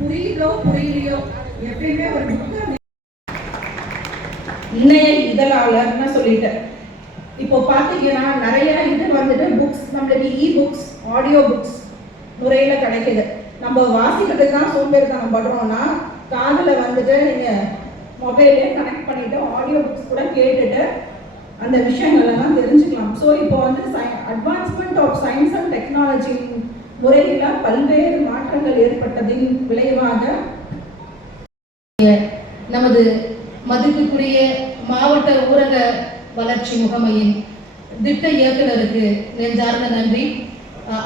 புரியலையோ எப்பயுமே ஒரு இணைய இதழாளர்னு சொல்லிட்டு இப்போ பார்த்தீங்கன்னா நிறைய இது வந்துட்டு புக்ஸ் நம்மளுக்கு புக்ஸ் ஆடியோ புக்ஸ் முறையில் கிடைக்குது. நம்ம வாசிக்கிறதுக்கு தான் சோம்பேறித்தனம் படுறோம்னா காதில் வந்துட்டு நீங்கள் மொபைல்லே கனெக்ட் பண்ணிட்டு ஆடியோ புக்ஸ் கூட கேட்டுட்டு அந்த விஷயங்கள்லாம் தெரிஞ்சுக்கலாம். ஸோ இப்போ வந்து advancement of science and technology முறையில் பல்வேறு மாற்றங்கள் ஏற்பட்டதின் விளைவாக நமது மதிப்புக்குரிய மாவட்ட ஊரக வளர்ச்சி முகமையின் திட்ட இயக்குநருக்கு நெஞ்சார்ந்த நன்றி.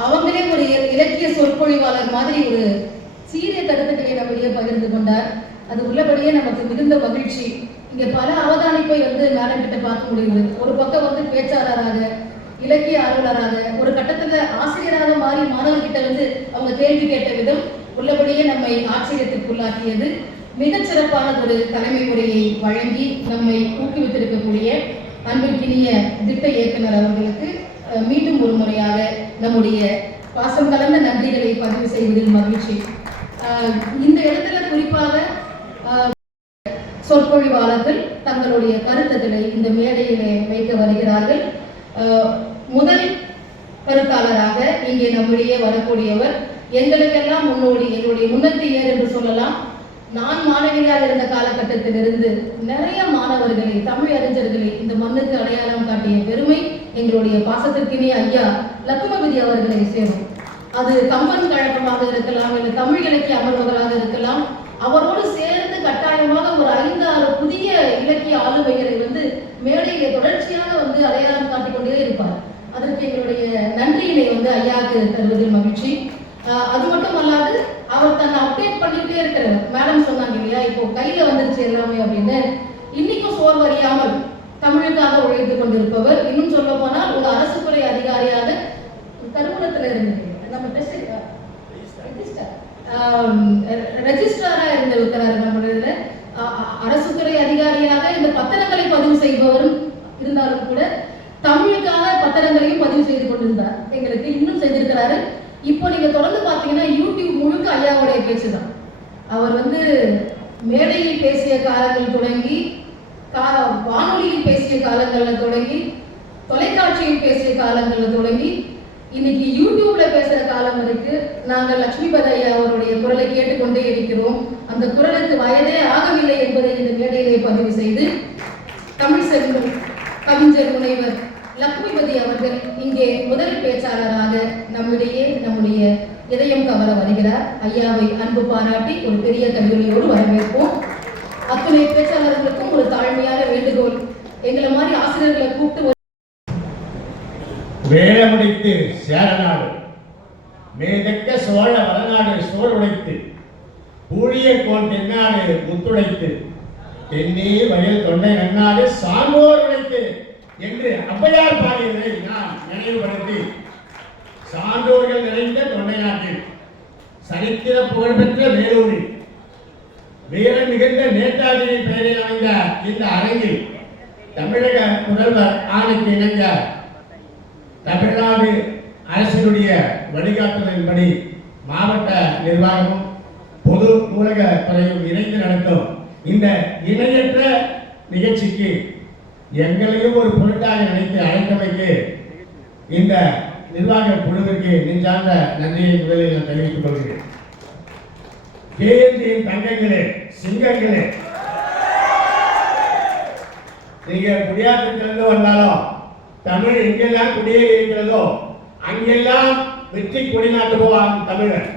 அவங்களே ஒரு இலக்கிய சொற்பொழிவாளர் மாதிரி ஒரு சீரிய கருத்துக்களை நம்மிடையே பகிர்ந்து கொண்டார். அது உள்ளபடியே நமக்கு மிகுந்த மகிழ்ச்சி. இங்க பல அவதானிப்பை வந்து மேடம் கிட்ட பார்க்க முடியுது. ஒரு பக்கம் வந்து பேச்சாளராக, இலக்கிய ஆர்வலராக, ஒரு கட்டத்துல ஆசிரியராக மாறி மாணவர்கிட்ட வந்து அவங்க கேள்வி கேட்ட விதம் உள்ளபடியே நம்மை ஆச்சரியத்திற்குள்ளாக்கியது. மிகச்சிறப்பான ஒரு தலைமை முறையை வழங்கி நம்மை ஊக்குவித்திருக்கக்கூடிய அன்பிற்கினிய திட்ட இயக்குனர் அவர்களுக்கு மீண்டும் ஒரு முறையாக நம்முடைய பாசம் கலந்த நன்றிகளை பதிவு செய்வதில் மகிழ்ச்சி. இந்த இடத்துல குறிப்பாக சொற்பொழிவாளர்கள் தங்களுடைய கருத்துக்களை இந்த மேடையிலே வைக்க வருகிறார்கள். முதல் கருத்தாளராக இங்கே நம்முடைய வரக்கூடியவர் எங்களுக்கெல்லாம் முன்னோடி, எங்களுடைய முன்னத்தியர் என்று சொல்லலாம். நான் மாணவியாக இருந்த காலகட்டத்திலிருந்து நிறைய மாணவர்களை, தமிழ் அறிஞர்களை இந்த மண்ணுக்கு அடையாளம் காட்டிய பெருமை எங்களுடைய பாசத்திற்கினே ஐயா லக்குமபதி அவர்களை சேரும். அது கம்பன் கழகமாக இருக்கலாம், இல்லை தமிழ் இலக்கிய அமர்வுகளாக இருக்கலாம். அவரோடு சேர்ந்து கட்டாயமாக ஒரு 5-6 புதிய இலக்கிய ஆளுமைகளை வந்து மேடையிலே தொடர்ச்சியாக வந்து அடையாளம் காட்டிக்கொண்டே இருப்பார். அதற்கு எங்களுடைய நன்றியினை வந்து ஐயாவுக்கு தருவதில் மகிழ்ச்சி. அது மட்டும் அல்லாது அவர் தன்னை அப்டேட் பண்ணிட்டே இருக்கிறார். மேடம் சொன்னாங்க இல்லையா, இப்போ கையில வந்துருச்சு எல்லாமே அப்படின்னு. இன்னைக்கும் சோர்வறியாமல் தமிழுக்காக உழைத்து கொண்டிருப்பவர். இன்னும் சொல்ல போனால் ஒரு அரசு துறை அதிகாரியாக கருவூலத்தில் இருந்தது, நம்ம ரெஜிஸ்ட்ராரா இருந்திருக்கிறார். நம்மள அரசு துறை அதிகாரியாக இந்த பத்திரங்களை பதிவு செய்பவரும் இருந்தாலும் கூட தமிழுக்காக பத்திரங்களையும் பதிவு செய்து கொண்டிருந்தார். எங்களுக்கு இன்னும் செஞ்சிருக்கிறாரு. இப்போ நீங்க தொடர்ந்து பாத்தீங்கன்னா யூடியூப் முழுக்க ஐயாவுடைய பேச்சுதான். அவர் வந்து மேடையில் பேசிய காலங்கள் தொடங்கி, வானொலியில் பேசிய காலங்களில் தொடங்கி, தொலைக்காட்சியில் பேசிய காலங்களில் தொடங்கி, இன்னைக்கு யூடியூப்ல பேசுற காலம் இருக்கு. நாங்கள் லட்சுமிபதி ஐயா அவருடைய குரலை கேட்டுக்கொண்டே இருக்கிறோம். அந்த குரலுக்கு வயதே ஆகவில்லை என்பதை இந்த மேடையிலே பதிவு செய்து, தமிழ் செல்வம் கவிஞர் முனைவர் லக்ஷ்மிபதி அவர்கள் இங்கே முதல் பேச்சாளராக நம்முடைய இதயம் கவர வருகிறார். ஐயாவை அன்பு பாராட்டி ஒரு பெரிய கல்லூரியோடு வரவேற்போம். அத்தனை பேச்சாளர்களுக்கும் ஒரு தாழ்மையான வேண்டுகோள், எங்களை மாதிரி ஆசிரியர்களை கூப்பிட்டு வேலமுடைத்து சேரநாடு மேதக்க சோழ வளநாடு சோர் உடைத்து ஊழியர்கோன் தென்னாடு முத்துழைத்து தென்னே வயல் தொண்டை நன்னாடு சான்றோர் உடைத்து என்று ஔவையார் பாடியதை நான் நினைவுபடுத்தி, சான்றோர்கள் நிறைந்த தொண்டை நாட்டில் சரித்திர புகழ்பெற்ற வேலூரில் வீர மிகுந்த நேதாஜியின் பெயரில் அமைந்த இந்த அரங்கில் தமிழக முதல்வர் ஆணைக்கு இணங்க தமிழ்நாடு அரசினுடைய வழிகாட்டுதலின்படி மாவட்ட நிர்வாகமும் பொது நூலக துறையும் இணைந்து நடத்தும் இந்த இணையற்ற நிகழ்ச்சிக்கு எங்களையும் ஒரு பொருட்டாக நினைத்து அழைத்தமைக்கு இந்த நிர்வாக குழுவிற்கு நெஞ்சார்ந்த நன்றியை முதலில் நான் தெரிவித்துக் கொள்கிறேன். கேஎன்டியின் தங்கங்களே, சிங்கங்களே, நீங்க குடியாத்திலிருந்து வந்தாலும் தமிழ் எங்கெல்லாம் குடியே இருக்கிறதோ அங்கெல்லாம் வெற்றி கொடிநாட்டு போவான் தமிழர்.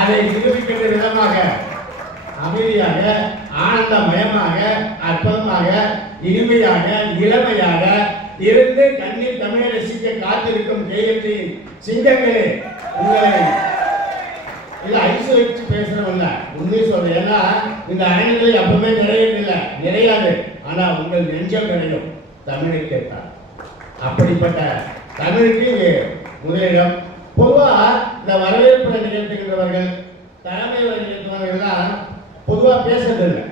அதை நிரூபிக்கின்ற விதமாக அமைதியாக, ஆனந்தமயமாக, அற்புதமாக, இனிமையாக, இளமையாக இருந்து கண்ணீர் தமிழை ரசிக்க காத்திருக்கும் கேஎன்டி சிங்கங்களே, உங்களை இல்ல ஐசு வச்சு பேசுறவல்ல, உண்மையை சொல்றேன். ஏன்னா இந்த அரங்குகளை அப்பவுமே நிறையாது. ஆனா உங்கள் நெஞ்சம் நிறையும் தமிழை கேட்டார். அப்படிப்பட்ட தமிழுக்கு முதலிடம். பொதுவா இந்த வரவேற்புரை நிகழ்த்துகின்றவர்கள், தலைமை நிகழ்த்துவர்கள் தான் பொதுவா பேசுறதில்லை.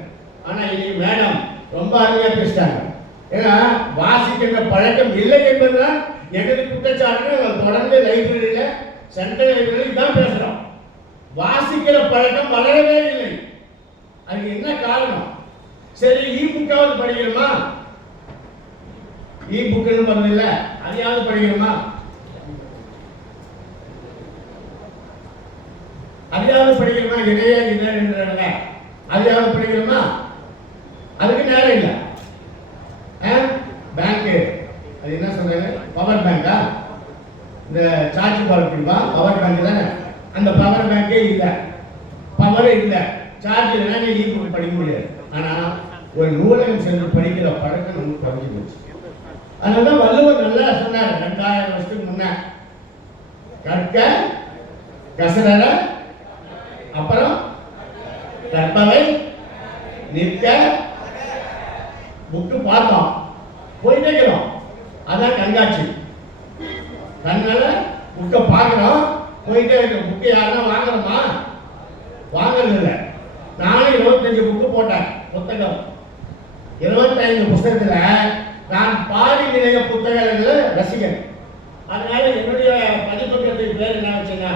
ஆனா இன்னைக்கு மேடம் ரொம்ப அருமையா பேசிட்டாங்க. ஏன்னா வாசிக்கின்ற பழக்கம் இல்லை என்பதுதான் எங்களுக்கு குற்றச்சாட்டு. தொடர்ந்து லைப்ரரியில, சென்ட்ரல் லைப்ரரியில் தான் பேசுறோம். வாசிக்கிற பழக்கம் வளரவே இல்லை. அதுக்கு என்ன காரணம்? சரி, இ புக்காவது படிக்கணுமா? இ புக்குன்னு பண்ணல, அதையாவது படிக்கணுமா? அதையாவது படிக்கணுமா? இடையே இல்லைன்றாங்க, அதையாவது படிக்கணுமா? அதுக்கு நேரம் இல்லை. பேங்க்கு அது என்ன சொல்றாங்க, பவர் பேங்கா? இந்த சார்ஜ் பாலா பவர் பேங்க் தானே, அந்த பவர் பேங்கே இல்லை, பவர் இல்லை, சார்ஜ் இல்லைன்னா இ புக் படிக்க முடியாது. ஆனா ஒரு நூலகம் சென்று படிக்கிற பழக்கம் நமக்கு குறைஞ்சி போச்சு. அதனால வள்ளுவர் நல்லா சொன்னார் 2000 வருஷத்துக்கு முன்ன, கற்க கசடர, அப்புறம் கற்பவை நிற்க. புக்கு பார்த்தோம், போயிட்டே இருக்கிறோம், அதான் கண்காட்சி. கண்ணால புக்கை பார்க்கிறோம், போயிட்டே இருக்கிறோம். புக்கு யாருன்னா வாங்குறோமா? வாங்குறது இல்லை. நானும் 25 புக்கு போட்டேன் புத்தகம். 25 புத்தகத்துல நான் பாரி நிலைய புத்தகங்கள் ரசிகன். அதனால என்னுடைய பதிப்பகத்துக்கு பேர் என்ன வச்சேன்னா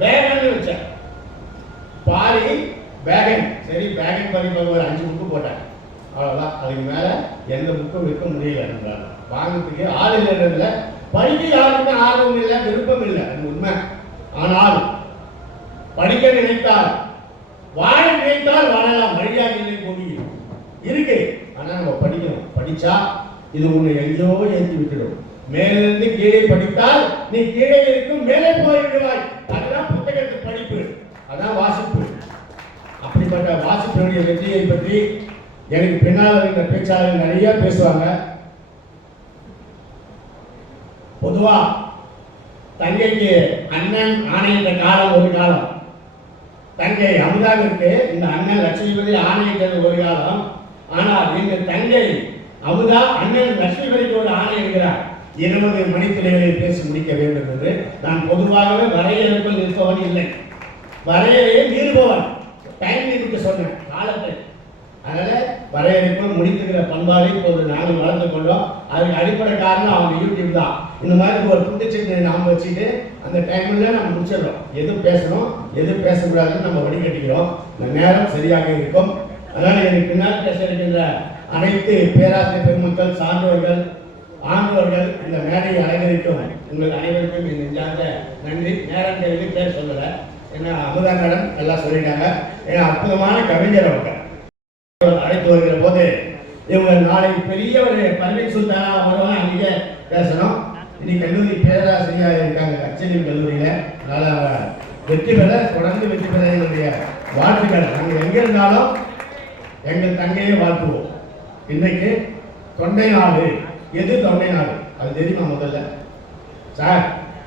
பேகன் வச்சேன். பாரி பேகன். சரி, பேகன் பதிப்பகம் ஒரு 5 புக்கு போட்டேன், அவ்வளவுதான். அதுக்கு மேல எந்த புக்கும் விற்க முடியல. என்றால் வாங்கிறதுக்கு ஆள் இல்லைன்றதுல, படிக்க யாருக்குமே ஆர்வம் இல்லை, விருப்பம் இல்லை, அது உண்மை. ஆனால் படிக்க நினைத்தால், வாழ நினைத்தால் வாழலாம். வழியாக இல்லை, போகி இருக்கு. ஆனா நம்ம படிக்கணும். படிச்சா இது உன்னை எங்கேயோ ஏற்றி விட்டுடும். மேலிருந்து கீழே படித்தால் நீ கீழே இருக்கும் மேலே போய் விடுவாய். அதுதான் புத்தகத்து படிப்பு, அதான் வாசிப்பு. அப்படிப்பட்ட வாசிப்பினுடைய வெற்றியை பற்றி எனக்கு பின்னால் இருக்கிற பேச்சாளர்கள் நிறைய பேசுவாங்க. பொதுவா தங்கைக்கு அண்ணன் ஆணையிட்ட காலம் ஒரு காலம், தங்கை அமுதாவிற்கு இந்த அண்ணன் லட்சுமிபதி ஆணையிட்டது ஒரு காலம். ஆனால் இந்த தங்கை அமுதா அண்ணன் லட்சுமிபதிக்கு ஒரு ஆணை இருக்கிறார், 20 மணித்துறைகளில் பேசி முடிக்க வேண்டும் என்று. நான் பொதுவாகவே வரையறைக்குள் நிற்பவன் இல்லை, வரையறையை மீறுபவன். டைம் லிமிட் சொன்னேன், காலத்தை. அதனால வரையறைக்குள் முடித்துக்கிற பண்பாடு இப்போது நாங்கள் வளர்ந்து கொண்டோம். அதுக்கு அடிப்படை காரணம் அவங்க யூடியூப் தான். இந்த மாதிரி ஒரு துண்டுச்சீட்டை நாம் வச்சுட்டு அந்த டைம்ல நம்ம முடிச்சிடறோம். எது பேசணும் எது பேசக்கூடாதுன்னு நம்ம வடிகட்டிக்கிறோம். இந்த நேரம் சரியாக இருக்கும். அதனால எனக்கு பின்னால் பேச இருக்கின்ற அனைத்து பேராசிரியர் பெருமக்கள், சான்றோர்கள், ஆண்டோர்கள், இந்த மேடையை அலங்கரிக்கும் உங்கள் அனைவருக்கும் என் நெஞ்சார்ந்த நன்றி. நேரம் தெரிவி பேர் சொல்லலை, ஏன்னா அமுதாங்கடன் எல்லாம் சொல்லிட்டாங்க. ஏன்னா அற்புதமான கவிஞர் அவங்க. அழைத்து வருகிற போது இவங்க நாளைக்கு பெரிய ஒரு பர்வீன் சுல்தானா வருவாங்க, அங்கே பேசணும். இன்னைக்கு கல்லூரி பேராசிரியர் இருக்காங்க கச்சேரி கல்லூரியில. அதனால வெற்றி பெற, தொடர்ந்து வெற்றி பெற என்னுடைய வாழ்த்துக்கள். நாங்கள் எங்க இருந்தாலும் எங்கள் தங்கையை வாழ்த்துவோம். இன்னைக்கு தொண்டை நாடு, எது தொண்டை நாடு அது தெரியுமா? முதல்ல சார்,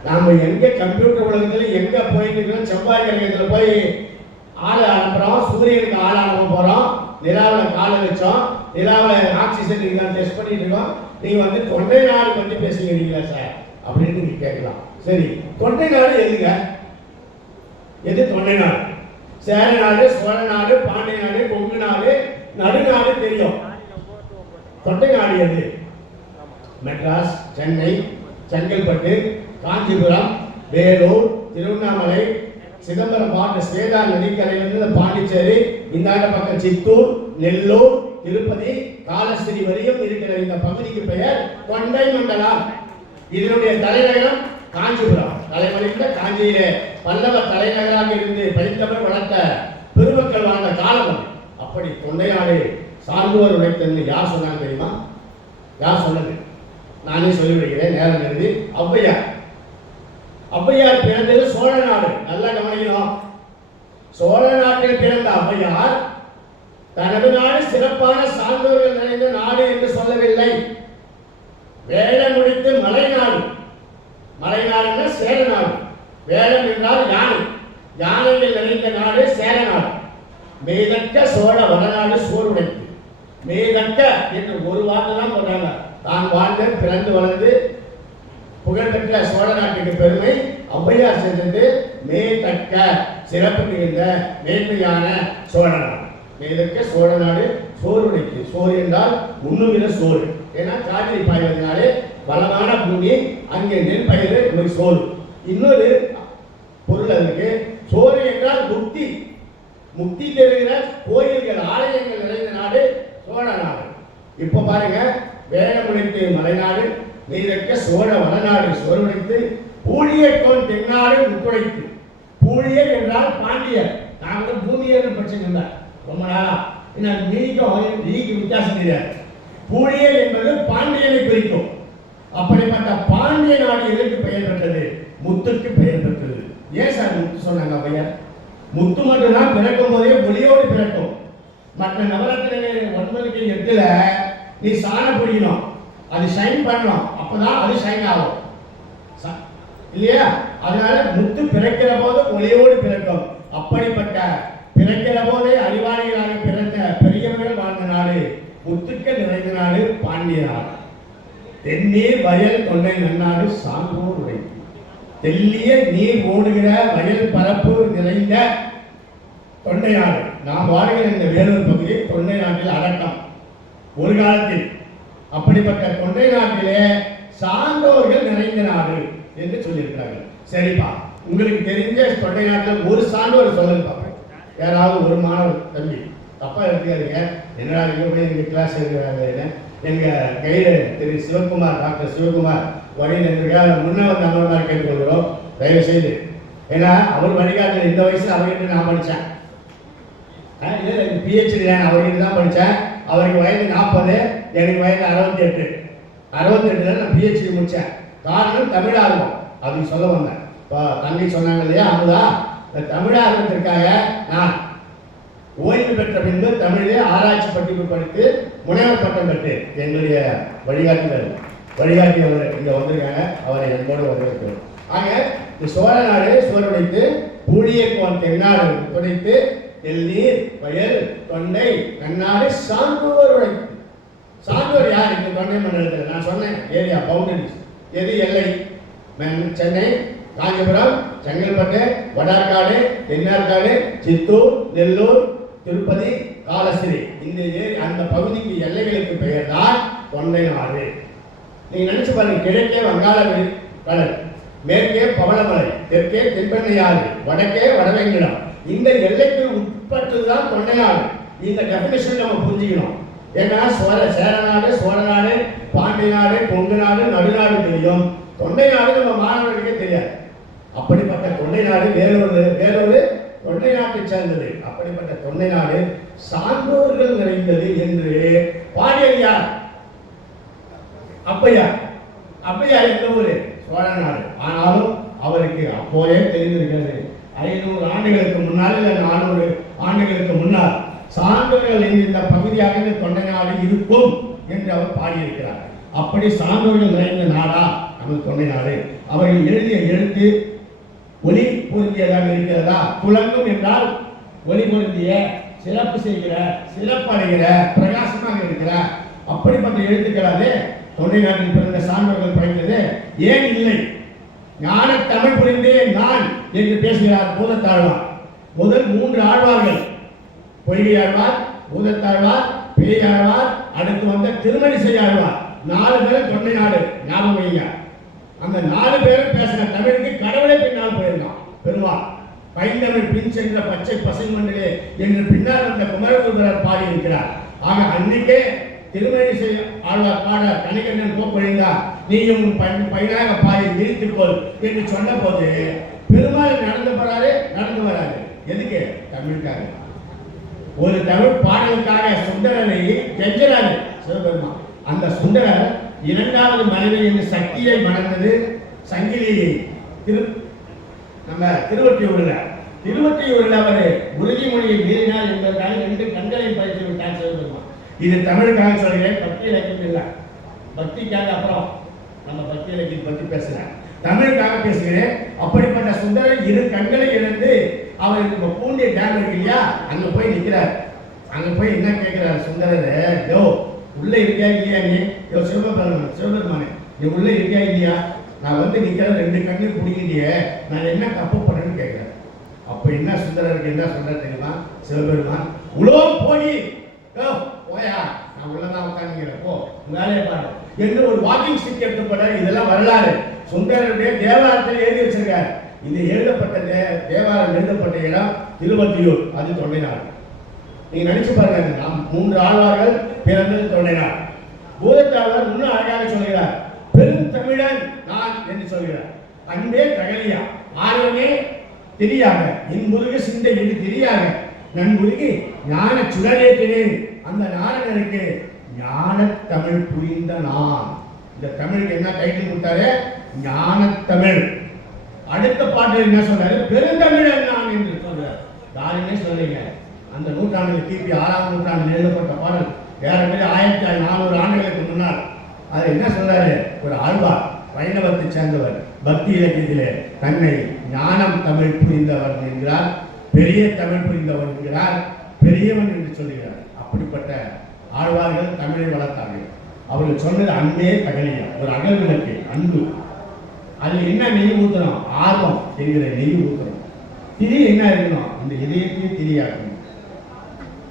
நாம எங்க கம்ப்யூட்டர் உலகத்துல எங்க போயிட்டு இருக்கோம்? செவ்வாய் கிரகத்துல போய் ஆளை அனுப்புறோம், சூரியனுக்கு ஆளை அனுப்ப போறோம், நிலாவில் காலை வச்சோம், நிலாவில் ஆக்சிஜன் இருக்கான்னு டெஸ்ட் பண்ணிட்டு இருக்கோம். நீங்க வந்து தொண்டை நாடு பற்றி பேசுகிறீங்களா சார் அப்படின்னு நீங்க கேட்கலாம். சரி, தொண்டை நாடு எதுங்க? எது தொண்டை நாடு? சேர நாடு, சோழ நாடு, பாண்டிய நாடு, கொங்கு நாடு, நடுநாடு தெரியும். தொண்டை நாடு எது? மெட்ராஸ், சென்னை, செங்கல்பட்டு, காஞ்சிபுரம், வேலூர், திருவண்ணாமலை, சிதம்பரம் பாட்டு ஸ்வேதா நதிக்கரையிலிருந்து பாண்டிச்சேரி, இந்தாண்ட பக்கம் சித்தூர், நெல்லூர், திருப்பதி, காலஸ்திரி வரையும் இருக்கிற இந்த பகுதிக்கு பெயர் தொண்டை மண்டலம். இதனுடைய தலைநகரம் காஞ்சிபுரம். தலைமறைந்த காஞ்சியிலே பல்லவ தலைநகராக இருந்து படித்தவர் வளர்த்த பெருமக்கள் வாழ்ந்த காலம். அப்படி தொண்டைநாடு சார்ந்தவர் உழைத்தது யார் சொன்னாங்க தெரியுமா? யார் சொன்னது? நானே சொல்லிவிடுகிறேன், நேரம் இருந்து. ஔவையார். ஔவையார் பிறந்தது சோழ நாடு. நல்லா கவனிக்கணும். சோழ நாட்டில் பிறந்த ஔவையார் தனது நாடு சிறப்பான சான்றோர்கள் நிறைந்த நாடு என்று சொல்லவில்லை. வேலம் முடித்து மலைநாடு. மலைநாடுன்னா சேர நாடு. வேலம் என்றால் யானை. யானைகள் நிறைந்த நாடு சேர நாடு. மேதக்க சோழ வடநாடு சோறுடைத்து. மேதக்க என்று ஒரு வார்த்தை தான் போட்டாங்க. தான் வாழ்ந்து பிறந்து வளர்ந்து புகழ்பெற்ற சோழ நாட்டுக்கு பெருமை ஔவையார் சென்றது. மேதக்க சிறப்பு மிகுந்த மேன்மையான சோழ நாடு. மேதக்க சோழ நாடு சோறுடைத்து. சோறு என்றால் உண்ணுகிற சோறு. ஏன்னா காவிரி பாய்வதனாலே வளமான பூமி, அங்கே நெல் பயிர் சோறு. இன்னொரு பொருள் அதுக்கு சோறு என்றால் முக்தி, முக்தி தருகிற கோயில்கள் ஆலயங்கள் நிறைந்த நாடு சோழ நாடு. இப்ப பாருங்க, வேடமுடைத்து மலைநாடு, நீதற்க சோழ வளநாடு சோர்வடைத்து, பூழியர்கோன் தென்னாடு முத்துடைத்து. பூழியர் என்றால் பாண்டியர். நாங்கள் பூமியர் படிச்சுங்க ரொம்ப நாளா. நீக்கு வித்தியாசம் தெரியாது. பூழியர் என்பது பாண்டியனை குறிக்கும். அப்படிப்பட்ட பாண்டிய நாடு எதற்கு பெயர் பெற்றது? முத்துக்கு பெயர் பெற்றது. ஏன் சார் முத்து சொன்னாங்க பெயர்? முத்து மட்டும்தான் பிறக்கும் போதே ஒளியோடு பிறக்கும். மற்ற நவரத்தின 9 8ல நீ சாணம் பிடிக்கணும், அது ஷைன் பண்ணணும், அப்பதான் அது ஷைன் ஆகும் இல்லையா? அதனால முத்து பிறக்கிற போது ஒளியோடு பிறக்கும். அப்படிப்பட்ட பிறக்கிற போதே அறிவாளிகளாக பிறந்த பெரியவர்கள் வாழ்ந்த நாடு, முத்துக்கள் நிறைந்த நாடு பாண்டிய நாடு. தென்னீர் வயல் கொண்டை நன்னாடு சான்றோர் உடை. தெல்லிய நீர் ஓடுகிற வயல் பரப்பு நிறைந்த தொண்டை நாடு. நாம் வாழ்கிற இந்த வேலூர் பகுதி தொண்டை நாட்டில் அடக்கம் ஒரு காலத்தில். அப்படிப்பட்ட தொண்டை நாட்டிலே சான்றோர்கள் நிறைந்த நாடு என்று சொல்லியிருக்கிறார்கள். சரிப்பா, உங்களுக்கு தெரிஞ்ச தொண்டை நாட்டில் ஒரு சான்றோர் சொல்லுங்க. யாராவது ஒரு மாணவர் தம்பி தப்பா இருக்காருங்க, என்னடா எங்க கிளாஸ் இருக்கிறாங்க. எங்க கைடு திரு சிவகுமார், டாக்டர் சிவகுமார் வழியில் முன்ன வந்து அமர்ந்தார் கேட்டுக்கொள்கிறோம் தயவு செய்து. ஏன்னா அவர் வழிகாட்டில் இந்த வயசுல அவர்கிட்ட நான் படித்தேன். பிஹெச்டி நான் அவர்கிட்ட தான் படித்தேன். அவருக்கு வயது 40, எனக்கு வயது 68. 68ல நான் பிஹெச்டி முடித்தேன். காரணம் தமிழார்வம். அதுக்கு சொல்ல வந்தேன். இப்போ தங்கை சொன்னாங்க இல்லையா அமுதா, இந்த தமிழார்வத்திற்காக நான் ஓய்வு பெற்ற பின்பு தமிழிலே ஆராய்ச்சி படிப்பு படித்து முனைவர் பட்டம் பெற்று எங்களுடைய வழிகாட்டியவர் இங்கே வந்திருக்காங்க. அவரை என்போடு வரவேற்கிறோம். ஆக இந்த சோழ நாடு சோறுடைத்து, பூழியர்கோன் தென்னாடு துடைத்து, தெல்நீர் வயல் தொண்டை நன்னாடு சான்றோர் உடைத்து. சான்றோர் யார்? இந்த தொண்டை மண்டலத்தில் நான் சொன்னேன் ஏரியா பவுண்டரிஸ். எது எல்லை? சென்னை, காஞ்சிபுரம், செங்கல்பட்டு, வடார்காடு, தென்னார்காடு, சித்தூர், நெல்லூர், திருப்பதி, காலஸ்ரீ. இந்த அந்த பகுதிக்கு எல்லைகளுக்கு பெயர் தான் தொண்டை நாடு. நீங்க நினைச்சு பாருங்க, கிழக்கே வங்காள கடல், மேற்கே பவளமலை, தெற்கே தென்பெண்ணையாறு, வடக்கே வடவேங்கிடம். இந்த எல்லைக்கு உட்பட்டுதான் தொண்டை நாடு. இந்த டெபினிஷன் நம்ம புரிஞ்சுக்கணும். ஏன்னா சேரநாடு, சோழநாடு, பாண்டிய நாடு, கொங்கு நாடு, நடுநாடு தெரியும். தொண்டை நாடு நம்ம மாணவர்களுக்கே தெரியாது. அப்படிப்பட்ட தொண்டை நாடு வேறொரு தொண்டை நாட்டை சேர்ந்தது. அப்படிப்பட்ட தொண்டை நாடு சான்றோர்கள் நிறைந்தது என்று பாடியது யார்? அப்பையார். அப்பையார் எந்த ஊரு? சோழ நாடு. ஆனாலும் அவருக்கு அப்போதே தெரிந்திருக்கிறது, 500 ஆண்டுகளுக்கு முன்னால் இல்லை 400 ஆண்டுகளுக்கு முன்னால் சான்றோர்கள் இந்த பகுதியாக இந்த தொண்டை நாடு இருக்கும் என்று அவர் பாடியிருக்கிறார். அப்படி சான்றோர்கள் நிறைந்த நாடா நமது தொண்டை நாடு. அவர்கள் எழுதிய எழுத்து ஒளி பொருந்தியதாக இருக்கிறதா? துலங்கும் என்றால் ஒளி பொருந்திய, சிறப்பு செய்கிற, சிறப்படைகிற, பிரகாசமாக இருக்கிற அப்படிப்பட்ட எழுத்துக்களாலே தொண்டை நாட்டில் பிறந்த சான்றோர்கள் படைத்தது ஏன் இல்லை? ஞான தமிழ் புரிந்தே நான் என்று பேசுகிறார் பூதத்தாழ்வார். முதல் 3 ஆழ்வார்கள், பொய்கை ஆழ்வார், பூதத்தாழ்வார், பேயாழ்வார், அடுத்து வந்த திருமணிசை ஆழ்வார். 4 பேரும் தொண்டை நாடு. ஞாபகம் வைங்க. அந்த 4 பேரும் பேசுகிற தமிழுக்கு கடவுளை பின்னால் போயிருந்தான் பெருமாள். பைந்தமிழ் பின் சென்ற பச்சை பசைமண்டலே என்று பின்னால் வந்த குமரகுருபரர் பாடியிருக்கிறார். ஆக அன்னைக்கே திருமணிசை ஆழ்வார் பாட கணிகண்ணன் போக்கொழிந்தார், நீயும் பைனாக பாடி விரித்துக்கொள் என்று சொன்ன போது பெருமாள் நடந்து வராரு. எதுக்கு? தமிழுக்காக. ஒரு தமிழ் பாடலுக்காக சுந்தரனை கெஞ்சராரு சிவபெருமான். அந்த சுந்தரர் 2வது மனைவி என்று சக்தியை மணந்தது சங்கிலி நம்ம திருவொற்றியூரில் அவர் உறுதிமொழியை மீறினார் என்பதற்காக 2 கண்களையும் பறித்து விட்டார் சிவபெருமான். இது தமிழுக்காக சொல்கிறேன், பக்தி இலக்கியம் இல்லை. பக்திக்காக அப்புறம் நம்ம பக்தி இலக்கியம் பற்றி பேசுகிறேன், தமிழுக்காக பேசுகிறேன். அப்படிப்பட்ட சுந்தரர் 2 கண்களை இழந்து அவருக்கு பூண்டிய டேம் இருக்கு இல்லையா, அங்க போய் நிற்கிறார். அங்க போய் என்ன கேட்கிறார் சுந்தரர்? யோ உள்ள இருக்கியா இல்லையா? நீ யோ சிவபெருமானே நீ உள்ள இருக்கியா இல்லையா? நான் வந்து நிற்கிற 2 கண்ணு பிடிக்கிறிய, நான் என்ன தப்பு பண்ணேன்னு கேட்கிறேன். அப்ப என்ன சுந்தரருக்கு என்ன சொல்ற தெரியுமா? சிவபெருமான் உலகம் போய் போயா, நான் உள்ளதான் உட்காந்துக்கிறேன், போ வேலையை பாரு என்று ஒரு வாக்கிங் ஸ்டிக் எடுத்துப்பட. இதெல்லாம் வரலாறு. சுந்தரருடைய தேவாரத்தில் எழுதி வச்சிருக்காரு. இது எழுதப்பட்ட தேவாரம் எழுதப்பட்ட இடம் திருவத்தியூர், அது தொண்டைநாடு. நீங்க நினைச்சு பாருங்க, நாம் 3 ஆழ்வார்கள் பிறந்தது தொண்டைநாடு. பூதத்தாழ்வார் இன்னும் அழகாக சொல்கிறார், பெருந்தமிழன் நான் என்று சொல்கிறார். அன்பே தகலியா ஆர்வமே தெரியாக இன்புருகு சிந்தை இது தெரியாக நண்புருகி ஞான சுடரேற்றினேன் அந்த நாரணனுக்கு ஞான தமிழ் புரிந்த நான். இந்த தமிழுக்கு என்ன டைட்டில் கொடுத்தாரு? ஞான தமிழ். அடுத்த பாட்டு என்ன சொல்றாரு? பெருந்தமிழன் நான் என்று சொல்றார். யாருமே சொல்றீங்க, அந்த நூற்றாண்டில் கிபி 6ஆம் நூற்றாண்டில் எழுதப்பட்ட பாடல் ஏறக்குறைய 1400 ஆண்டுகளுக்கு முன்னால். அது என்ன சொல்றாரு? ஒரு ஆழ்வார், வைணவத்தை சேர்ந்தவர், பக்தி இலக்கியத்திலே தன்னை ஞானம் தமிழ் புரிந்தவர் என்கிறார், பெரிய தமிழ் புரிந்தவர் என்கிறார், பெரியவன் என்று சொல்கிறார். அப்படிப்பட்ட ஆழ்வார்கள் தமிழை வளர்த்தார்கள். அவர்கள் சொன்னது அன்பே தகலியா, ஒரு அகல் விளக்கு, அன்பு. அதில் என்ன நெய் ஊற்றணும்? ஆர்வம் என்கிற நெய் ஊற்றணும். திரி என்ன இருக்கணும்? இந்த இதயத்தையும் திரியாக்கணும்.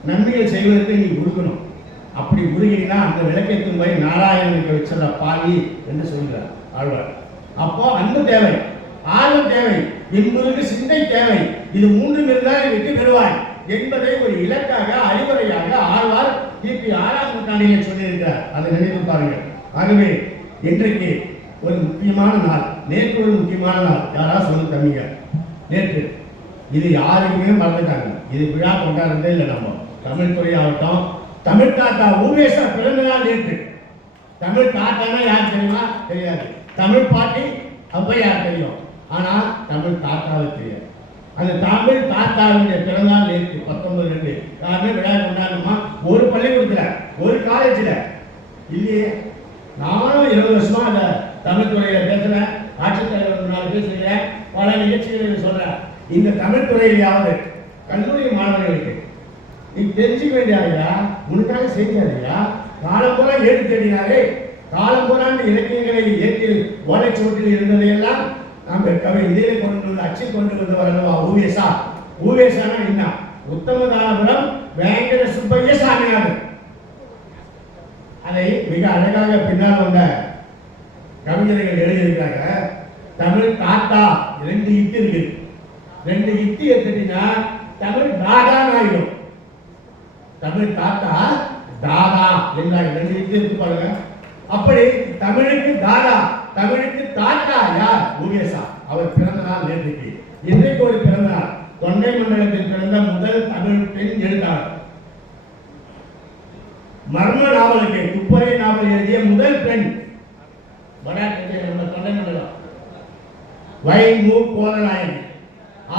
நன்மைகள் செய்வதற்கு நீ உருகணும். அப்படி உருகினா அந்த விளக்கத்தின் போய் நாராயணனுக்கு வச்சத பாவி என்று சொல்கிறார் ஆழ்வார். அப்போ அன்பு தேவை, ஆர்வம் தேவை, என்பதற்கு சிந்தை தேவை. இது 3 இருந்தால் வெற்றி பெறுவாய் என்பதை ஒரு இலக்காக அறிவுரையாக ஆழ்வார் கிபி 6ஆம் நூற்றாண்டிலே சொல்லியிருக்கிறார். அதை நினைத்து பாருங்கள். ஆகவே இன்றைக்கு ஒரு முக்கியமான நாள், நேற்று ஒரு முக்கியமான நாள். யாராவது சொல்லு தம்பிங்க, நேற்று இது யாருக்குமே மறந்துட்டாங்க. இது விழா கொண்டாடுறதே இல்லை. நம்ம தமிழ் துறை ஆகட்டும், தமிழ் தாத்தா ஊவேசா பிறந்த நாள் நேற்று. தமிழ் தாத்தானா யார் தெரியுமா? தெரியாது. தமிழ் பாட்டி ஔவையார் தெரியும், ஆனால் தமிழ் தாத்தாவுக்கு தெரியாது. அந்த தமிழ் தாத்தாவுடைய பிறந்தநாள் நேற்று 19/2. யாருமே விழா கொண்டாடணுமா? ஒரு பள்ளிக்கூடத்துல, ஒரு காலேஜில் இல்லையே. நானும் 20 வருஷமா அந்த தமிழ் துறையில பேசுறேன், ஆட்சித்தலைவர் முன்னால் பேசுகிறேன், பல நிகழ்ச்சிகளில் சொல்றேன். இந்த தமிழ் துறையிலாவது கல்லூரி மாணவர்களுக்கு நீ தெரிஞ்சுக்க வேண்டியா, உனக்காக செய்யாதையா. காலம் போல ஏடு தேடினாரே, காலம் போலாண்டு இலக்கியங்களை ஏற்றி ஓலைச்சுவட்டில் இருந்ததையெல்லாம் நாம் கவி இதிலே கொண்டு வந்து அச்சு கொண்டு வந்து வரணுவா ஊவேசா. ஊவேசானா என்ன? உத்தமதானபுரம் வேங்கட சுப்பைய சாமியார். அதை மிக அழகாக பின்னால் வந்த கவிஞர்கள் எழுதியிருக்கிறாங்க. தமிழ் தாத்தா 2 இத்து இருக்கு. 2 இத்து எடுத்துட்டீங்கன்னா தமிழ் தாதான் ஆயிடும். தமிழ் தாத்தா தாதா என்றாங்க. 2 இத்து இருக்கு பாருங்க. அப்படி தமிழுக்கு தாதா, தமிழுக்கு தாத்தா யார்? ஊவேசா. அவர் பிறந்த நாள் நேற்றுக்கு. இன்றைக்கு ஒரு பிறந்த நாள். தொண்டை மண்டலத்தில் பிறந்த முதல் தமிழ் பெண் எழுத்தாளர். மர்ம நாவலுக்கு துப்பறை நாவல் எழுதிய முதல் பெண் நம்ம தொண்டை மண்டலம். வைமு கோதநாயகி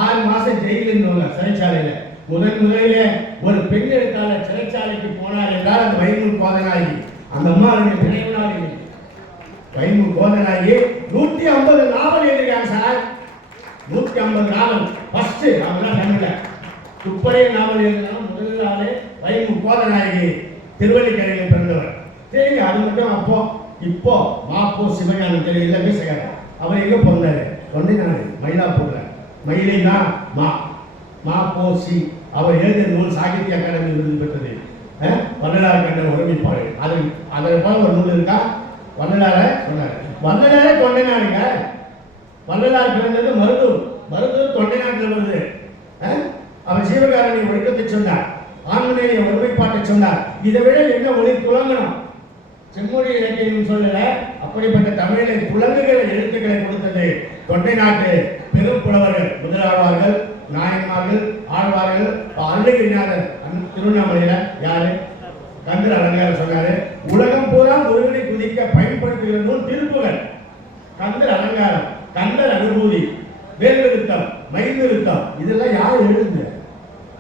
6 மாசம் ஜெயிலில் இருந்தவங்க சிறைச்சாலையில. முதலிலே ஒரு பெண் எழுத்தாளர் சிறைச்சாலைக்கு போனார் என்றால் அது வைமு கோதநாயகி. அந்த அம்மாவுடைய நினைவு நாள் இல்லை. வைமு கோதநாயகி 150 நாவல் எழுதியிருக்காங்க சார். 150 நாவல். ஃபர்ஸ்ட் அவங்களாம் தமிழ்ல துப்பறை நாவல் எழுதினாலும் முதல் ஆளே வைமு கோதநாயகி, திருவள்ளிக்கரையில் பிறந்தவர். சரிங்க, அது மட்டும். அப்போ இப்போ மாப்போ சிவஞானம் தெரியல எல்லாமே செய்யறாரு. அவர் எங்க பிறந்தாரு? தொண்டைநாடு, மயிலாப்பூர்ல. மயிலைனா மாப்போ சி. அவர் எழுதிய நூல் சாகித்ய அகாடமி விருது பெற்றது. வள்ளலார் கண்ட ஒருமைப்பாடு. அதை போல ஒரு நூல் இருக்கா? வள்ளலார சொன்னார். வள்ளலார தொண்டைநாடுங்க. வள்ளலார் பிறந்தது மருதூர். மருதூர் தொண்டைநாட்டில் வருது. அவர் ஜீவகாரணி ஒழுக்கத்தை சொன்னார், ஆண்மனைய ஒருமைப்பாட்டை சொன்னார். இதை விட என்ன ஒளி துளங்கணும்? செம்மொழி இலக்கியம் சொல்லல. அப்படிப்பட்ட தமிழை புலங்குகிற எழுத்துக்களை கொடுத்தது தொண்டை நாட்டு பெரும் புலவர்கள், முதலாழ்வார்கள், நாயன்மார்கள், ஆழ்வார்கள். அருணகிரிநாதர் திருவண்ணாமலையில யாரு? கந்தர் அலங்காரம் சொன்னாரு. உலகம் பூரா ஒருவனை குதிக்க பயன்படுத்துகிற நூல் திருப்புகழ். கந்தர் அலங்காரம், கந்தர் அனுபூதி, வேல் நிறுத்தம், மயில் நிறுத்தம், இதெல்லாம் யாரு எழுதுங்க?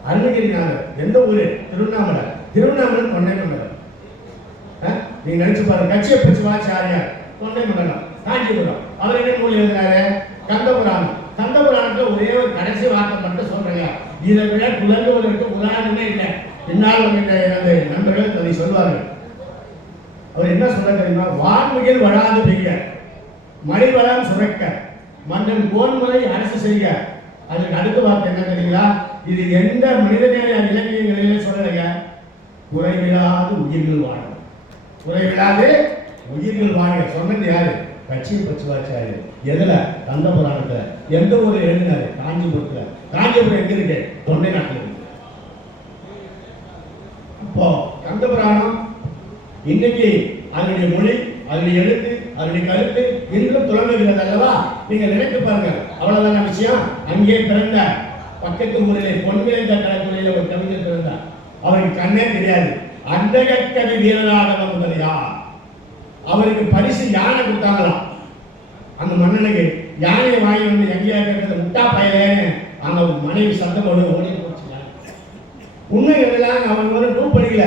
அருணகிரிநாதர். எந்த ஊரு? திருவண்ணாமலை. திருவண்ணாமலை தொண்டை மண்டலம். நீங்க நினைச்சு பாருங்க. கட்சியை பிடிச்சு வாச்சாரியார் தொண்டை மண்டலம், காஞ்சிபுரம். அவர் என்ன நூல் எழுதினாரு? கந்தபுராணம். கந்தபுராணத்துல ஒரே ஒரு கடைசி வார்த்தை மட்டும் சொல்றீங்க. இதை விட புலங்குவதற்கு உதாரணமே இல்லை. பின்னால் நண்பர்கள் அதை சொல்வார்கள். அவர் என்ன சொல்ல தெரியுமா? வான்மிகில் வளாது பெய்ய, மழை வளம் சுரக்க, மன்னன் கோன்முறை அரசு செய்ய. அதுக்கு அடுத்த வார்த்தை என்ன தெரியுங்களா? இது எந்த மனிதநேய இலக்கியங்களிலே சொல்லலைங்க. குறைவில்லாது உயிர்கள் வாழ, குறைவில்லாது உயிர்கள் வாழ சொன்னது யாரு? கட்சியை பற்றி வாச்சாரு. எதுல? கந்த புராணத்துல. எந்த ஊர் எழுதினாரு? காஞ்சிபுரத்துல. காஞ்சிபுரம் எங்க இருக்கு? தொண்டை நாட்டில் இருக்கு. இப்போ கந்த புராணம் இன்னைக்கு அதனுடைய மொழி, அதனுடைய எழுத்து, அதனுடைய கருத்து இன்றும் துலங்குகிறது அல்லவா? நீங்க நினைத்து பாருங்க. அவ்வளவுதான விஷயம். அங்கே பிறந்த பக்கத்து ஊரிலே பொன்விளைந்த கடற்கரையில ஒரு கவிஞர் பிறந்தார். அவருக்கு கண்ணே தெரியாது. அந்தகக்கவி வீரராகவ முதலியார். அவருக்கு பரிசு யானை கொடுத்தாங்களாம். அந்த மன்னனுக்கு யானையை வாங்கி வந்து எங்கேயா இருக்கிறது முட்டா பயலேன்னு அந்த மனைவி சத்தம் ஓடி போச்சுங்க. உண்மை எல்லாம் அவன் ஒரு நூல் படிக்கல.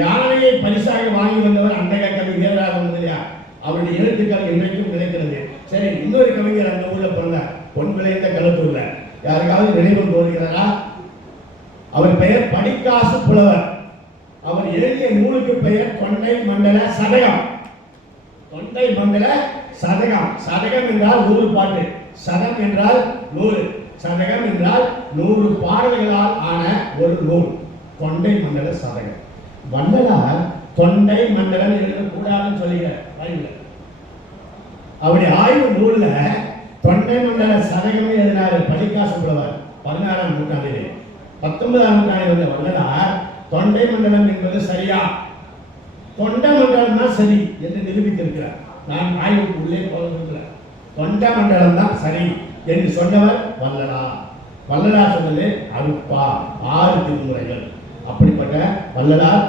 யானையை பரிசாக வாங்கி வந்தவர் அந்தகக்கவி வீரராகவ முதலியார். அவருடைய எழுத்துக்கள் இன்றைக்கும் நிலைக்கிறது. சரி, இன்னொரு கவிஞர் அந்த ஊர்ல பிறந்தார், பொன் விளைந்த களத்தூர்ல. யாருக்காவது நினைவு தோன்றுகிறதா? அவர் பெயர் படிக்காசு புலவர். அவர் எழுதிய நூலுக்கு பெயர் தொண்டை மண்டல சதகம். தொண்டை மண்டல சதகம். சதகம் என்றால் 100 பாட்டு, சதம் என்றால் 100, சதகம் என்றால் 100 பாடல்களால் ஆன ஒரு நூல். தொண்டை மண்டல சதகம். வள்ளலார் தொண்டை மண்டலம் எழுதக்கூடாதுன்னு சொல்லுகிறார். அவருடைய ஆய்வு நூல்ல தொண்டை மண்டல சதகமே எழுதினார் படிக்காசு புலவர் 16ஆம் நூற்றாண்டிலே. 19ஆம் நூற்றாண்டில் வந்த வள்ளலார் தொண்டை மண்டலம் என்பது சரியா, தொண்டை மண்டலம் தான் சரி என்று நிரூபித்திருக்கிறார். நான் ஆய்வுக்கு உள்ளே போகிறேன். தொண்டை மண்டலம் தான் சரி என்று சொன்னவர் வள்ளலார். வள்ளலார் சொன்னது அருட்பா 6 திருமுறைகள். அப்படிப்பட்ட வள்ளலார்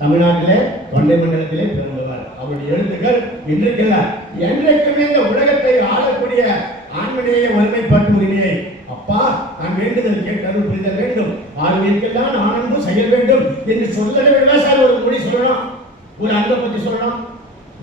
தமிழ்நாட்டிலே தொண்டை மண்டலத்திலே பிறந்தவர். அவருடைய எழுத்துக்கள் இன்றைக்கல்ல என்றைக்குமே இந்த உலகத்தை ஆளக்கூடிய ஆண்மனையை ஒருமைப்பாட்டு உரிமையை அப்பா நான் வேண்டுதல் கேட்டருள் புரித வேண்டும், ஆளுமைக்கெல்லாம் ஆனந்தும் செய்ய வேண்டும் என்று சொல்லவே சார் ஒரு மொழி சொல்லணும், ஒரு அங்க பற்றி சொல்லணும்.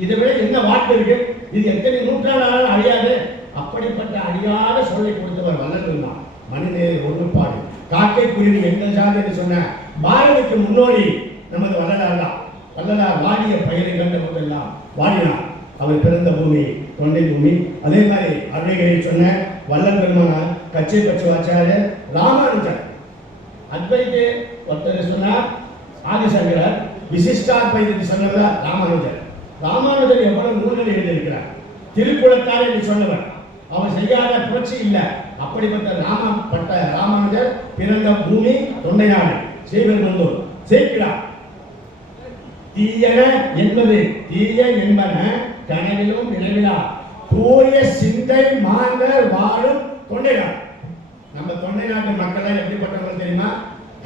இதை விட என்ன வார்த்தை இருக்கு? இது எத்தனை நூற்றாண்டாலும் அழியாது. அப்படிப்பட்ட அழியாத சொல்லை கொடுத்தவர் வள்ளல் தான். மனிதநேய ஒருமைப்பாடு, காக்கை குருவி எங்கள் சாதி என்று சொன்ன பாரதிக்கு முன்னோடி நமது வள்ளலார் தான். வள்ளலார் வாடிய பயிரை கண்ட போதெல்லாம் வாடினார். அவர் பிறந்த பூமி தொண்டை பூமி. அதே மாதிரி அருணைகளை சொன்ன வள்ளல் பெருமானார் கச்சை பச்சு வாச்சாரியர் ராமானுஜர். அத்வைத்தே ஒருத்தர் சொன்னார் ஆதிசங்கரர், விசிஷ்டாத்வைதத்தை சொன்னவர் ராமானுஜர். ராமானுஜர் எவ்வளவு நூல்களை எழுதியிருக்கிறார். திருக்குளத்தார் என்று சொன்னவர். அவர் செய்யாத புரட்சி இல்லை. அப்படிப்பட்ட ராமானுஜர் பிறந்த பூமி தொண்டை நாடு ஸ்ரீபெரும்புதூர். சேர்க்கிறார் தீயன என்பது தீய என்பன கனவிலும் நினைவிலா தூய சிந்தை மாந்தர் வாழும் தொண்டை நாடு. நம்ம தொண்டை நாட்டு மக்கள் எப்படிப்பட்டவங்க தெரியுமா?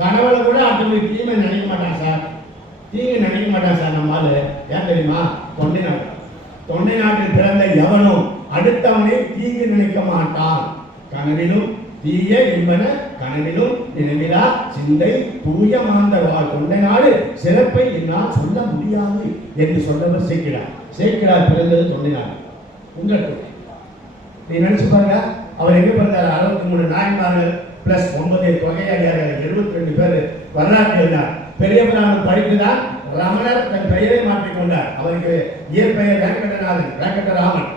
கனவுல கூட அடுத்தவங்க தீமை நினைக்க மாட்டான் சார், தீங்கு நினைக்க மாட்டான் சார். நம்ம ஆளு ஏன் தெரியுமா? தொண்டை நாடு. தொண்டை நாட்டில் பிறந்த எவனும் அடுத்தவனை தீங்கு நினைக்க மாட்டான். கனவிலும் தீய என்பன கனவிலும் நினைவிலா சிந்தை தூய மாந்தர் வாழ் தொண்டை நாடு சிறப்பை என்னால் சொல்ல முடியாது என்று சொன்னவர் சேக்கிழார். சேக்கிழார் பிறந்தது தொண்டை நாடு. உங்களுக்கு நீ நினைச்சு பாருங்க, அவர் எங்க பிறந்தார்? 63 நாயன்மார்கள் பிளஸ் 9 தொகையாளியார்கள் 72 பேர் வரலாற்று எழுதினார். பெரிய புராணம் படித்துதான் ரமணர் தன் பெயரை மாற்றிக்கொண்டார். அவருக்கு இயற்பெயர் வேங்கடநாதன், வேங்கடராமன்.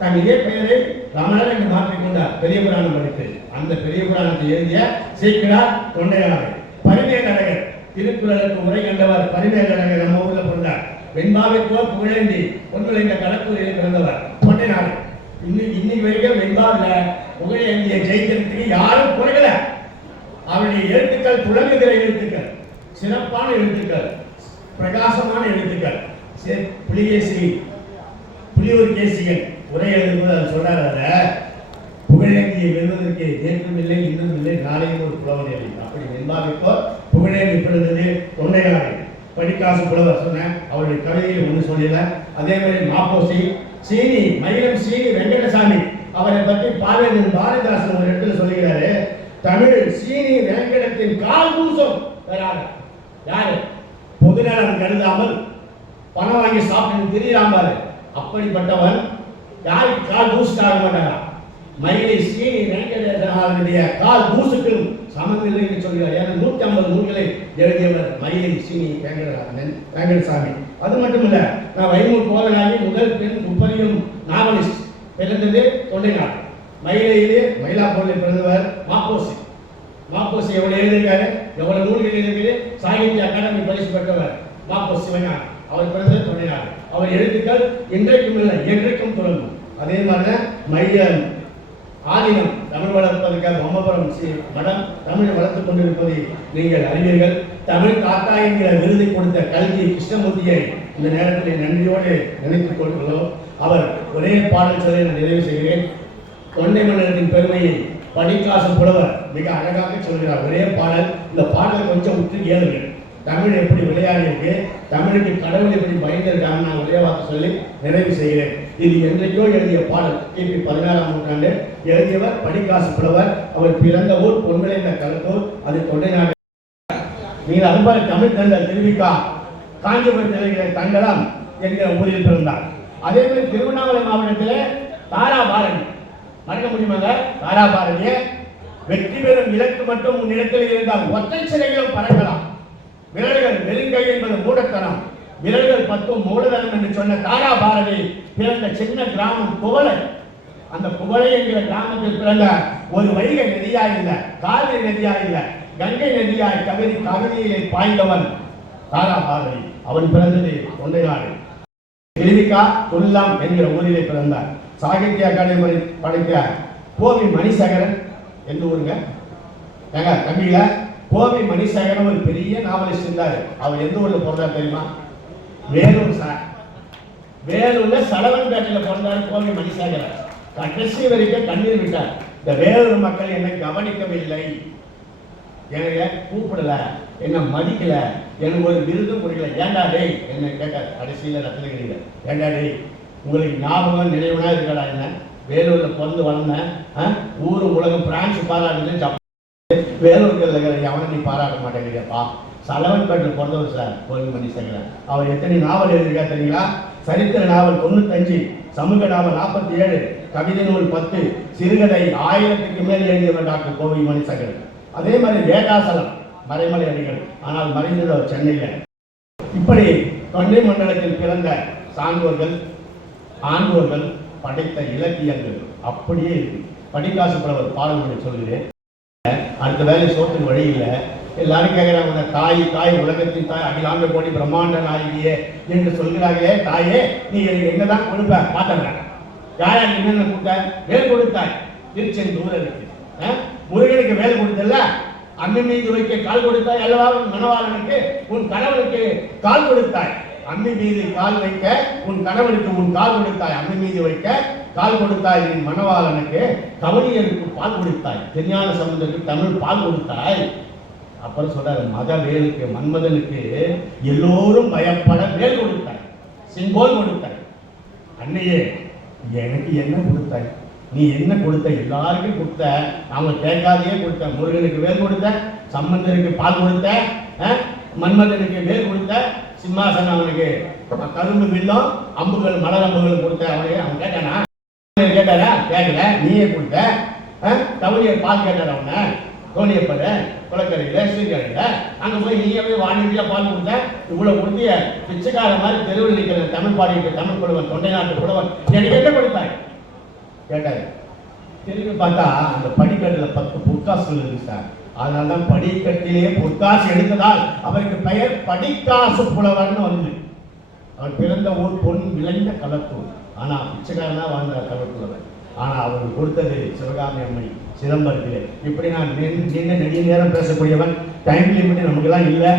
தன் இயற்பெயரை ரமணர் என்று மாற்றிக்கொண்டார் பெரிய புராணம் படித்து. அந்த பெரிய புராணத்தை எழுதிய சேக்கிழார் தொண்டையாளர். பரிமேலழகர் திருக்குறளுக்கு உரை கண்டவர். பரிமேலழகர் நம்ம ஊர்ல பிறந்தார். வெண்பாவை போல் புகழேந்தி பொன்விளைந்த கடற்கரையில் பிறந்தவர் தொண்டை நாடு. இன்னைக்கு வரைக்கும் வெண்பாவில் புகழேந்திய ஜெயிக்கிறதுக்கு யாரும் குறைக்கல. அவருடைய எழுத்துக்கள் துளங்குகிற எழுத்துக்கள், சிறப்பான எழுத்துக்கள், பிரகாசமான எழுத்துக்கள். புலியூர் கேசிகன் உரை எழுதும்போது சொல்றாரு, புகழேந்தியை வெல்வதற்கு நேற்றும் இல்லை இன்னும் இல்லை நாளையும் ஒரு புலவர் இல்லை. அப்படி வெண்பாவிற்கோ புகழேந்தி பிறந்தது தொண்டை நாடு. படிக்காசு புலவர் சொன்ன அவருடைய கவிதையில் ஒன்று சொல்லல. அதே மாதிரி மாப்போசி சீனி மயிலம் சீனி வெங்கடசாமி அவரை பற்றி பாரதிதாசன் ஒரு இடத்துல சொல்லுகிறாரு, தமிழ் சீனி வெங்கடத்தின் கால் பூசம் வராது. யாரு? பொதுநலம் கருதாமல் பணம் வாங்கி சாப்பிட்டு திரியாமல் அப்படிப்பட்டவன் யாருக்கு கால் பூசுக்கு ஆக மாட்டாரா? மயிலை சீனி வெங்கடேசனுடைய கால் பூசுக்கும் சமமில்லை என்று சொல்கிறார். ஏன்னா 150 நூல்களை எழுதியவர் மயிலை சீனி வெங்கடசாமி. அது மட்டும் இல்ல, நான் வைமூர் கோவலாகி முதல் பெண் துப்பறியும் நாவலிஸ்ட் பிறந்தது தொண்டை நாடு. மயிலையிலே மயிலாப்பூரில் பிறந்தவர் மாப்போசி. மாப்போசி எவ்வளவு எழுதியிருக்காரு, எவ்வளவு நூல்கள் எழுதியிருக்காரு. சாகித்ய அகாடமி பரிசு பெற்றவர் மாப்போசி சிவஞானம். அவர் பிறந்த தொண்டைநாடு. அவர் எழுத்துக்கள் இன்றைக்கும் இல்லை என்றைக்கும் தொடங்கும். அதே மாதிரி மையம் ஆதீனம் தமிழ் வளர்ப்பதற்காக பொம்மபுரம் மடம் தமிழை வளர்த்துக் கொண்டிருப்பதை நீங்கள் அறிவீர்கள். தமிழ் தாத்தா என்கிற விருதை கொடுத்த கல்வி கிருஷ்ணமூர்த்தியை இந்த நேரத்தில் நன்றியோடு நினைத்துக் கொள்கிறோம். அவர் ஒரே பாடல் சொல்லை நான் நிறைவு செய்கிறேன். தொண்டை மண்டலத்தின் பெருமையை படிக்காசு புலவர் மிக அழகாக சொல்கிறார். ஒரே பாடல். இந்த பாடலை கொஞ்சம் உற்று கேளுங்கள். தமிழ் எப்படி விளையாடி இருக்கு, தமிழுக்கு கடவுள் எப்படி பயந்திருக்காங்க, நான் ஒரே வார்த்தை சொல்லி நிறைவு செய்கிறேன். இது என்றைக்கோ எழுதிய பாடல். கிபி 16ஆம் நூற்றாண்டு எழுதியவர் படிக்காசு புலவர். அவர் பிறந்த ஊர் பொன்விளைந்த கருத்தூர், அது தொண்டைநாடு. நீங்கள் அதுபோல தமிழ் தந்த திருவிக்கா காஞ்சிபுரத்தில் இருக்கிற தங்கலம் என்கிற ஊரில் பிறந்தார். அதே மாதிரி திருவண்ணாமலை மாவட்டத்தில் தாராபாரணி மறக்க முடியுமாங்க? தாராபாரதிய வெற்றி பெறும் இலக்கு மட்டும் உன்னிடத்தில் இருந்தால் ஒற்றை சிறைகளும் பறக்கலாம். விரல்கள் வெறுங்கை என்பது மூடத்தனம், விரல்கள் 10 மூலதனம் என்று சொன்ன தாராபாரதி பிறந்த சின்ன கிராமம் குவளை. அந்த குவளை என்கிற கிராமத்தில் பிறந்த ஒரு வைகை நதியாய் இல்ல, காவிரி நதியாய் இல்ல, கங்கை நதியாய் கவிதையிலே பாய்ந்தவன் தாராபாரதி. அவன் பிறந்தது தொண்டைநாடு. திருவிக்கா துல்லாம் என்கிற ஊரிலே பிறந்தார். சாகித்ய அகாடமி படைத்த கோவி மணிசேகரன் எந்த ஊருங்க தம்பியில கோவி மணிசேகரன் ஒரு பெரிய நாவலிஸ்ட் இருந்தார். அவர் எந்த ஊர்ல பிறந்தார் தெரியுமா? வேலூர் சார். வேலூர்ல சலவன்பேட்டையில பிறந்தார் கோவி மணிசேகரன். கடைசி வரைக்கும் கண்ணீர் விட்டார். இந்த வேலூர் மக்கள் என்னை கவனிக்கவில்லை, என்னைய கூப்பிடல, என்ன மதிக்கல, எனக்கு ஒரு விருதும் கொடுக்கல. ஏண்டா டேய் என்ன கேட்டார் கடைசியில ரத்னகிரியில. ஏண்டா டேய் உங்களுக்கு ஞாபகம் நினைவுனா இருக்கடா, என்ன வேலூர்ல பிறந்து வளர்ந்தேன், ஊரு உலகம் பிரான்ஸ் பாராட்டுது, வேலூர்கள் அவனை நீ பாராட்ட மாட்டேங்கிறப்பா. சலவன்பேட்டில் பிறந்தவர் சார் கோவி மணிசேகரன். அவர் எத்தனை நாவல் எழுதியிருக்கா தெரியுங்களா? சரித்திர நாவல் 95, சமூக நாவல் 47, கவிதை நூல் 10, சிறுகதை 1000க்கு மேல் எழுதியவர் டாக்டர் கோவி மணிசேகரன். அதே மாதிரி வேதாசலம் மறைமலை அடிகள், ஆனால் மறைந்தவர் சென்னையில். இப்படி தொண்டை மண்டலத்தில் பிறந்த சான்றோர்கள் ஆண்டோர்கள் படைத்த இலக்கியங்கள் அப்படியே இருக்கு. படிக்காசு புலவர் பாடல்களை சொல்லுது. அடுத்த வேலை சோத்துக்கு வழி இல்லை. எல்லாரும் கேட்கிறாங்க, தாய் தாய் உலகத்தின் தாய் அகிலாண்ட கோடி பிரம்மாண்ட நாயகியே என்று சொல்கிறார்களே, தாயே நீ எனக்கு என்னதான் கொடுப்ப பார்த்துறேன். யாரா என்னென்ன கொடுத்த? வேல் கொடுத்தாய். திருச்செந்தூர் இருக்கு, முருகனுக்கு வேல் கொடுத்தல, அம்மி மீது வைக்க கால் கொடுத்தாய் அல்லவா மணவாளனுக்கு, உன் கணவனுக்கு கால் கொடுத்தாய். அம்மி மீது கால் வைக்க உன் கணவனுக்கு உன் கால் கொடுத்தாய், அம்மி மீது வைக்க கால் கொடுத்தாய். என் மணவாளனுக்கு கவனியருக்கு பால் கொடுத்தாய், திருஞான சம்பந்தருக்கு தமிழ் பால் கொடுத்தாய். அப்புறம் சொல்றாரு, மத வேலுக்கு மன்மதனுக்கு எல்லோரும் பயப்பட வேல் கொடுத்தாய், சிம்போல் கொடுத்தாய். அன்னையே எனக்கு என்ன கொடுத்தாய்? நீ என்ன கொடுத்த? எல்லாருக்கும் கொடுத்த, அவங்க கேட்காதையே கொடுத்த. முருகனுக்கு வேல் கொடுத்த, சம்பந்தருக்கு பால் கொடுத்த, மன்மதனுக்கு வேல் கொடுத்த, சிம்மாசனம் அவனுக்கு கரும்பு வில்லும் அம்புகள் மலர் அம்புகள் கொடுத்த. அவன் கேட்டானா? கேட்டாரா? கேட்கல, நீயே கொடுத்த. கவனியர் பால் கேட்டார் அவனை, தோணியப்பட குளக்கரையில ஸ்ரீகரையில அங்க போய் நீயே போய் வாணிஜியா பால் கொடுத்த. இவ்வளவு கொடுத்திய பிச்சைக்கார மாதிரி தெருவில் நிற்கிற தமிழ் பாடிட்டு தமிழ் புலவன் தொண்டை நாட்டு புலவன் எனக்கு என்ன கொடுத்தாய் கேட்டாரு. திரும்பி பார்த்தா அந்த படிக்கட்டில் 10 பொற்காசுகள் இருக்கு சார். அதனால்தான் படிக்கட்டிலே பொற்காசு எடுத்ததால் அவருக்கு பெயர் படிக்காசு புலவர்னு வந்து. அவர் பிறந்த ஊர் பொன் விளைந்த களத்தூர். ஆனா பிச்சைக்காரனா வாழ்ந்த களப்புலவர். ஆனா அவருக்கு கொடுத்தது சிவகாமி அம்மை சிதம்பரத்திலே. இப்படி நான் நின்று நெடிய நேரம் பேசக்கூடியவன். டைம் லிமிட் நமக்கு எல்லாம் இல்லை.